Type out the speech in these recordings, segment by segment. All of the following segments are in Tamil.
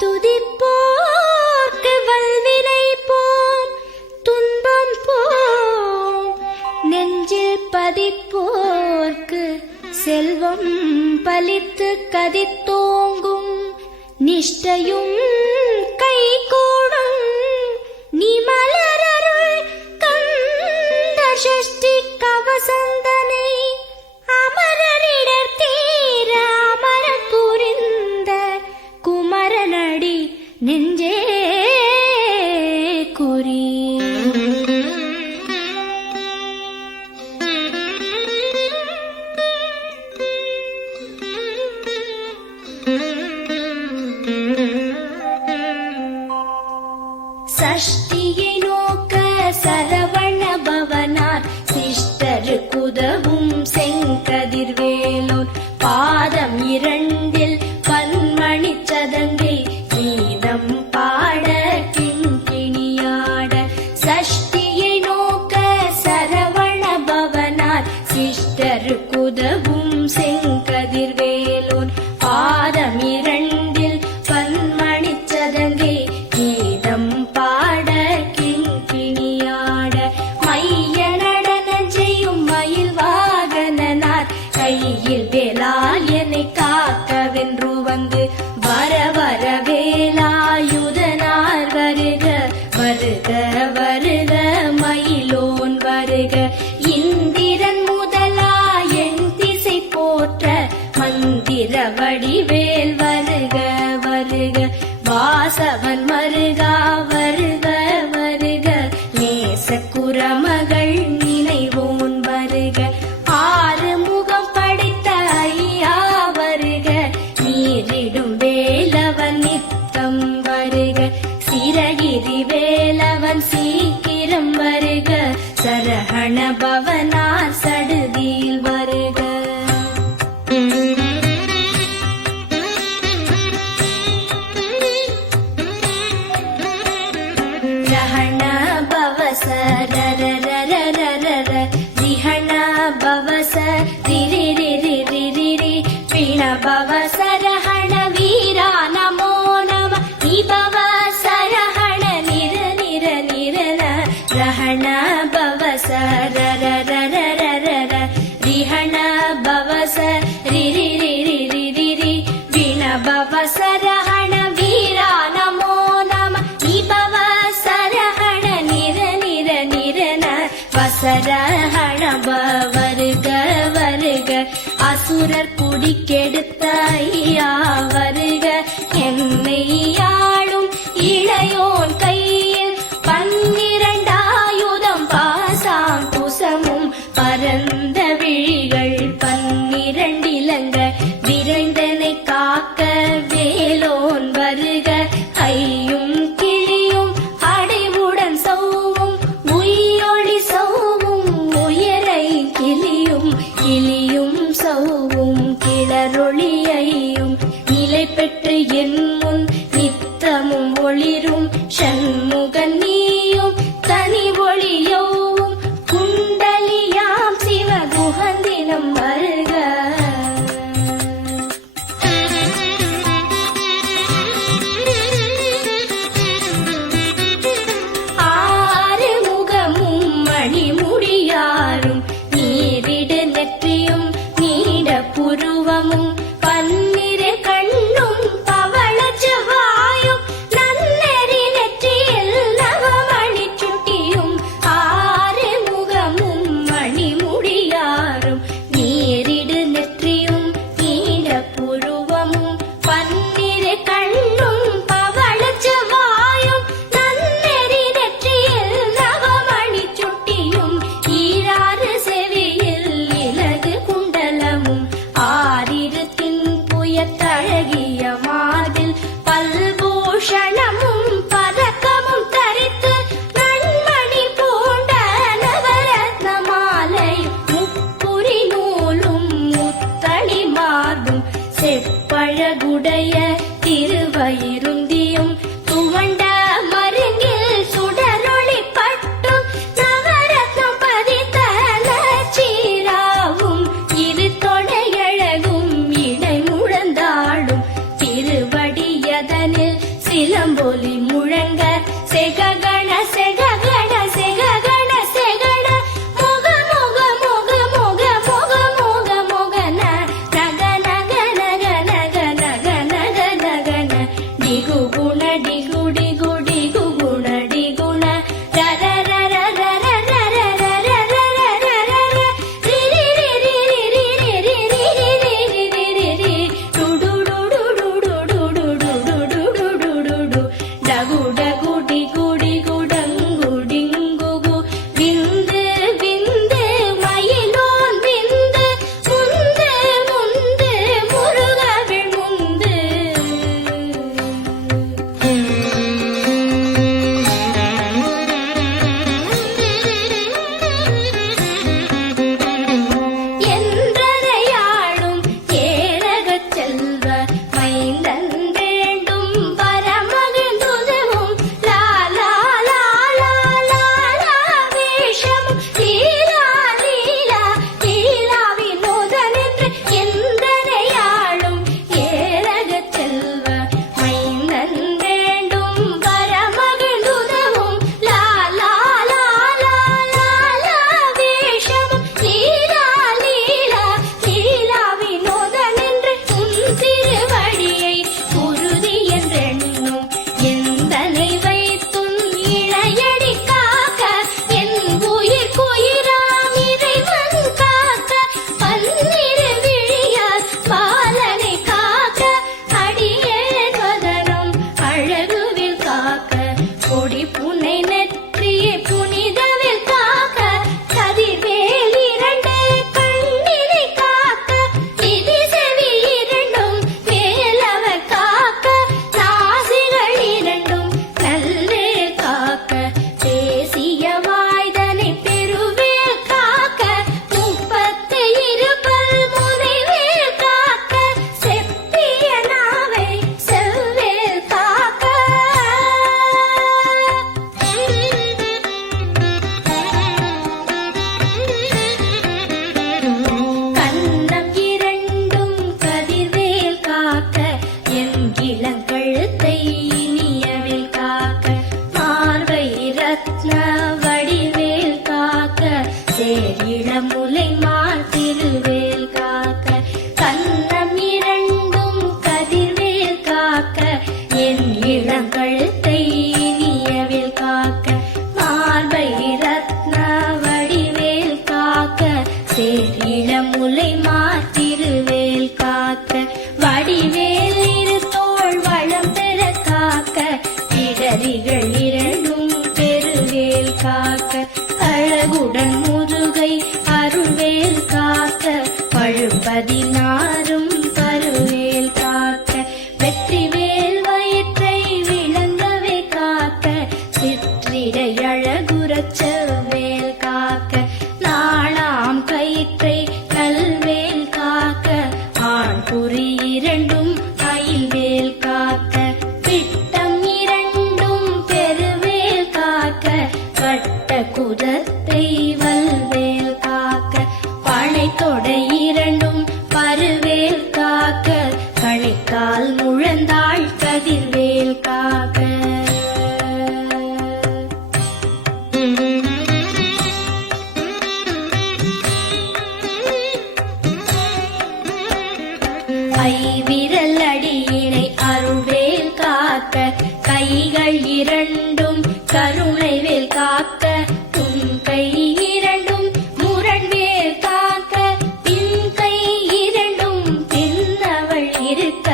துதிப்போர்க்கு வல்வினை போம் துன்பம் போம், நெஞ்சில் பதிப்போர்க்கு செல்வம் பலித்து கதித்தோங்கும், நிஷ்டையும் கைகூடும் நீ மலரருள் கந்த சஷ்டி கவசந்தனை, அமரரிடர் தீர அமர புரிந்த குமரனடி நெஞ்சே குறி. சஷ்டியை நோக்க சரவண பவனார் சிஷ்டரு குதவும் செங்கதிர்வேலோன், பாதம் இரண்டில் பன்மணி சதங்கை கீதம் பாட கிண்கிணியாட. சஷ்டியை நோக்க சரவண பவனார் சிஷ்டரு குதவும் செங்கதிர்வேலோன், பாதம் இரண்டில் பன்மணி சதங்கை கீதம் பாட கிண்கிணியாட. மைய நடன செய்யும் மயில் வாகனனார் கையில் வேலால் என்னை காக்கவென்று வந்து, வர வர வேலாயுதனார் வருக வருக வருக மயிலோன் வருக. இந்திரன் முதலா என் திசை போற்ற மந்திர வடிவேல் வருக வருக. வாசவன் மருகா வருக வருக, நேச குரமகள் நினைவோன் வருக. ஆறு முகம் படைத்த ஐயா வருக, நீரிடும் வேலவன் நித்தம் வருக. சிரகிரி வேலவன் சீக்கிரம் வருக, சரஹண பவனார் சடுதியில் வருக. ரஹண பவச ரரரரரரர, ரிஹண பவச ரிரிரிரிரிரிரி, பிண பவச ரஹண வீரா நமோ நம, நிபவ சரஹண நிர நிர நிரன. ரஹண பவச ரரரரரரர, ரிஹண பவச ரிரிரிரிரிரிரி, பிண பவச ரஹண வீரா நமோ நம, நிபவ சரஹண நிர நிர நிரன. வசரஹண வருக வருக, அசுரர் குடிக்கெடுத்த ஐயா வருக. என்னை ஆளும் இளையோன் கையில் பன்னிரண்டாயுதம் பாசாம் குசமும் பரந்த விழிகள் பன்னிரண்டிலங்க, விரைந்தனை காக்க வேலோன் வருக. ஐயும் கிளியும் அடைவுடன் சௌவும் உயிரொளி சௌவும், உயரை கிளியும் கிளியும் சௌவும் கிளரொளியையும், நிலை பெற்று என் முன் நித்தமும் ஒளிரும் ஷண்முகன் நீயும் தனி ஒளியவும், குண்டலியாம் சிவ குஹந்தினம் வருக. ஆறு முகமும் மணிமுடியாரும், நீரிடு நெற்றியும் நீட புருவமும், பன்னிரு கண்ணும் பவள செவ்வாயும், நன்னெறி நெற்றியில் நவமணி சுட்டியும். ஆறு முகமும் மணிமுடியாரும், நீரிடு நெற்றியும் நீட புருவமும், பன்னிரு கண்ணும் பவள செவ்வாயும், நன்னெறி நெற்றியில் நவமணி சுட்டியும். ஈராறு செவியில் இலகு குண்டலமும், ஆறிரு தின்புயத்தழகிய மாதில் பல்பூஷணமும் பதக்கமும் தரித்து, நன்மணி பூண்ட நவரத்ன மாலை முப்புரி நூலும் முத்தளி மார்பும், செப்பழகுடைய திருவயிருந்தியும், துவண்ட மருங்கில் சுடரொளி பட்டும், நவரத்னம் பதித்த நச்சீராவும், இரு தொடையழகும் இடை முழந்தாடும், திருவடிய பதினாறும் கருவேல் காக்க வெற்றிவேல் வயிற்றை விளங்கவே காக்க சிற்றிடை அழகுறச் செவ்வேல் காக்க நாளாம் கயிற்றை நல்வேல் காக்க ஆண் குறி இரண்டும் அயில்வேல் காக்க பிட்டம் இரண்டும் பெருவேல் காக்க வட்ட குதத்தை வல்வேல் காக்க பனை தொடை இரண்டும் பருவேல் காக்க கணைக்கால் முழந்தாள் கதிர்வேல் காக்க ஐவிரல் அடியினை அருள்வேல் காக்க கைகள் இரண்டும் கருணைவேல் காக்க உன் கை இரண்டும் முரண்வேல் காக்க பின் கை இரண்டும் பின்னவள் இருக்க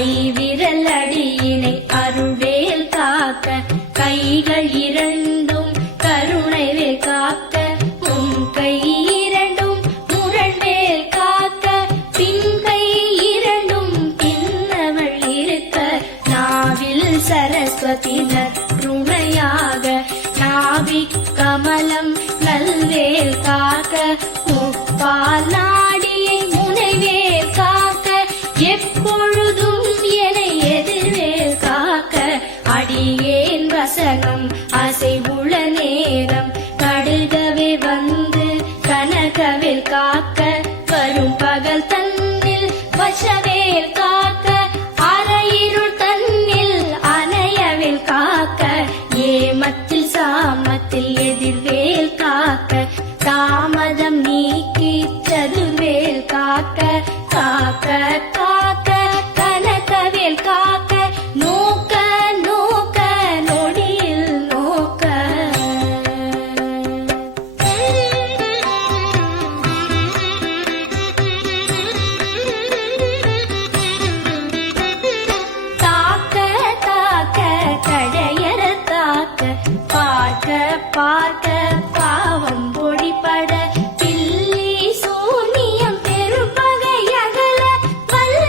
ஐவிரல் அடியினை அருள்வேல் காக்க கைகள் இரண்டும் கருணைவேல் காக்க உன் கை இரண்டும் முரண்வேல் காக்க பின் கை இரண்டும் பின்னவள் இருக்க நாவில் சரஸ்வதி நற்றுணையாக நாவிக் கமலம் நல்வேல் காக்க முப்பால் நாடியை முனைவேல் காக்க எப்பொழுதும் என எதிர்வேல் காக்க அடியேன் வசனம் அசைவுள நேரம் கடுகவே வந்து கனகவேல் காக்க வரும் பகல் தன்னில் வசவேல் காக்க அரையிருள் தன்னில் அணையவேல் காக்க ஏமத்தில் சாமத்தில் எதிர்வேல் காக்க தாமதம் நீக்கி சதுர்வேல் காக்க காக்க காக்க கனகவேல் காக்க நோக்க நோக்க நொடியில் நோக்க தாக்க தாக்க கடையற தாக்க பார்க்க பார்க்க பாவம் பொடிபட பில்லி சூனியம் பெரும்பகை அகல வல்ல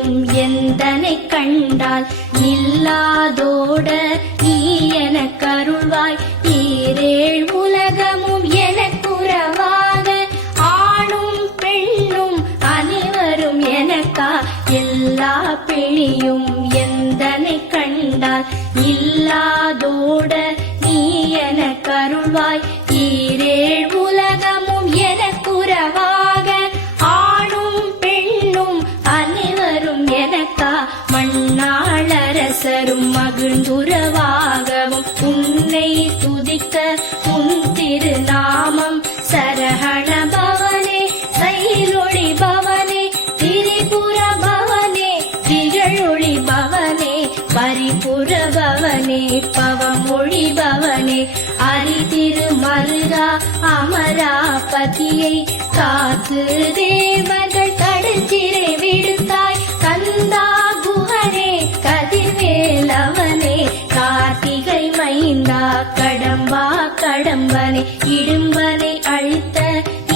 பிணியும் எந்தனை கண்டால் இல்லாதோட நீ எனக்கருள்வாய். ஈரேழ் உலகமும் எனக்குறவாக ஆணும் பெண்ணும் அனைவரும் எனக்கா. எல்லா பிணியும் எந்தனை கண்டால் இல்லாதோட நீ எனக்கருள்வாய். ஈரேழ் உலகமும் எனக்குறவாக ஆணும் பெண்ணும் அனைவரும் எனக்கா. மண்ணாளரசரும் மகிழ்ந்துறவாகவும் உன்னை துதிக்க உன் திருநாமம். சரஹண பவனே சைலொளி பவனே திரிபுர பவனே திகழொளி பவனே பரிபுர பவனே பவமொழி பவனே அரிதிருமருகா அமராபதியை காத்து தேவர்கள் கடற்சிறை விடுத்தாய். கந்தா குஹனே கதிர்வேலவனே கார்த்திகை மைந்தா கடம்பா கடம்பனே இடும்பனை அழித்த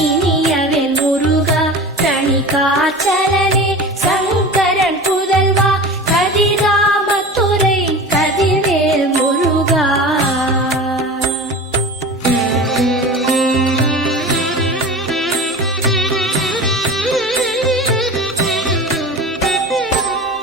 இனியவன் முருகா. தணிகாச்சலனே சங்கரன் புதல்வா கதிராமத்துறை கதிர்வேல் முருகா.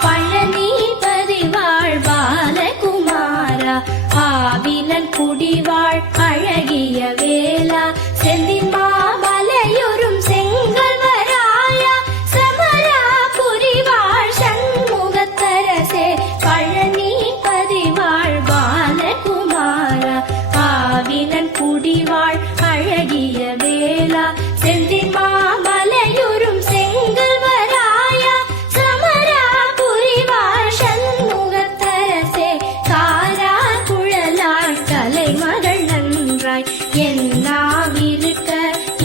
பழனிபதி வாழ் பாலகுமாரா ஆவினன் குடிவாழ் அழகிய வேளா. செந்தின் மாமலையொரும் செங்கல்வராயா சமராபுரி வாழ் சண்முகத்தரசே. பழனிபதி வாழ் பாலகுமாரா ஆவினன் குடிவாழ் அழகிய வேளா. செந்தின் மாமலையொரும் செங்கல்வராயா சமராபுரி வாழ் சண்முகத்தரசே. காரா குழலாள் கலைமகள் நன்றாய் என்னாவிருக்க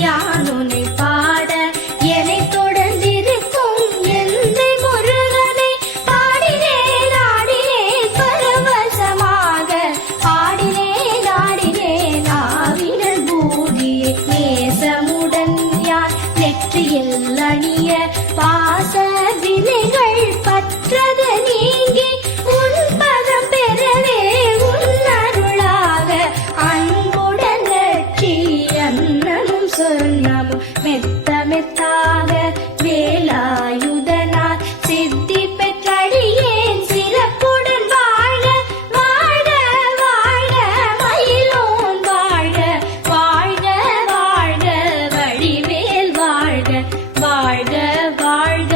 யானுனை பாட. என்னை தொடர்ந்திருக்கும் எந்தை முருகனை பாடினேன் ஆடினேன் பரவசமாக. ஆடினேன் ஆடினேன் ஆவினல் பூதியை நேசமுடன் யான் நெற்றியில் அணிய. பாச வினைகள் பற்றது நீங்கி உன் பதம் பெறவே உன் அருளாக. அன்புடன் லட்சி அன்னமும் சொன்னமும் மெத்த மெத்தாக வேலாயுதனார் சித்தி பெற்றடியேன் சிறப்புடன் வாழ்க. வாழ்க வாழ்க மயிலோன் வாழ்க. வாழ்க வாழ்க வடிவேல் வாழ்க. வாழ்க வாழ்க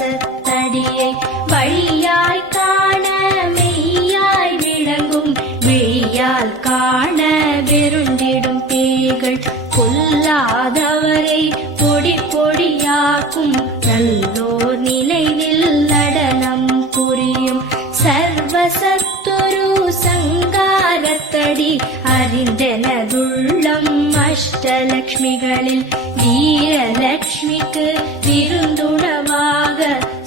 கலசத்தடியை வழியாய் காண மெய்யாய் விளங்கும் விழியால் காண வெருண்டிடும் பேய்கள் கொல்லாதவரை பொடி பொடியாக்கும் நல்லோர் நினைவில் நடனம் புரியும் சர்வசத்துரு சங்காரத்தடி அறிந்தனதுள்ளம் அஷ்டலக்ஷ்மிகளில் வீரலக்ஷ்மிக்கு விருந்துணவாக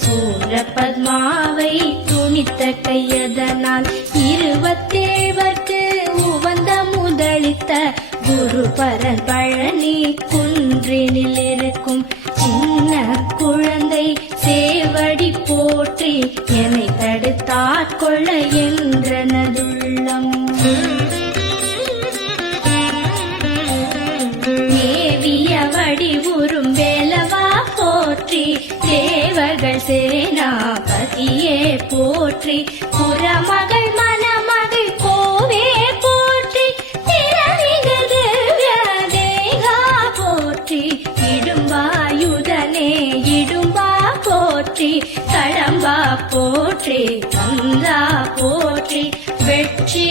சூரபத்மாவை துணித்த கையதனால் 27 உவந்த முதலித்த குருபரன் பழனி குன்றினில் இருக்கும் சின்ன குழந்தை சேவடி போற்றி என்னை தடுத்தாட்கொள்ள என்றனதுள்ளம் மேவிய வடிவுறும் வேலவா போற்றி தேவர்கள் சேனாபதியே போற்றி புறமகள் மணமகள் கோவே போற்றி திரவிகள் திவ்ய தேகா போற்றி இடும்பாயுதனே இடும்பா போற்றி கடம்பா போற்றி கந்தா போற்றி வெற்றி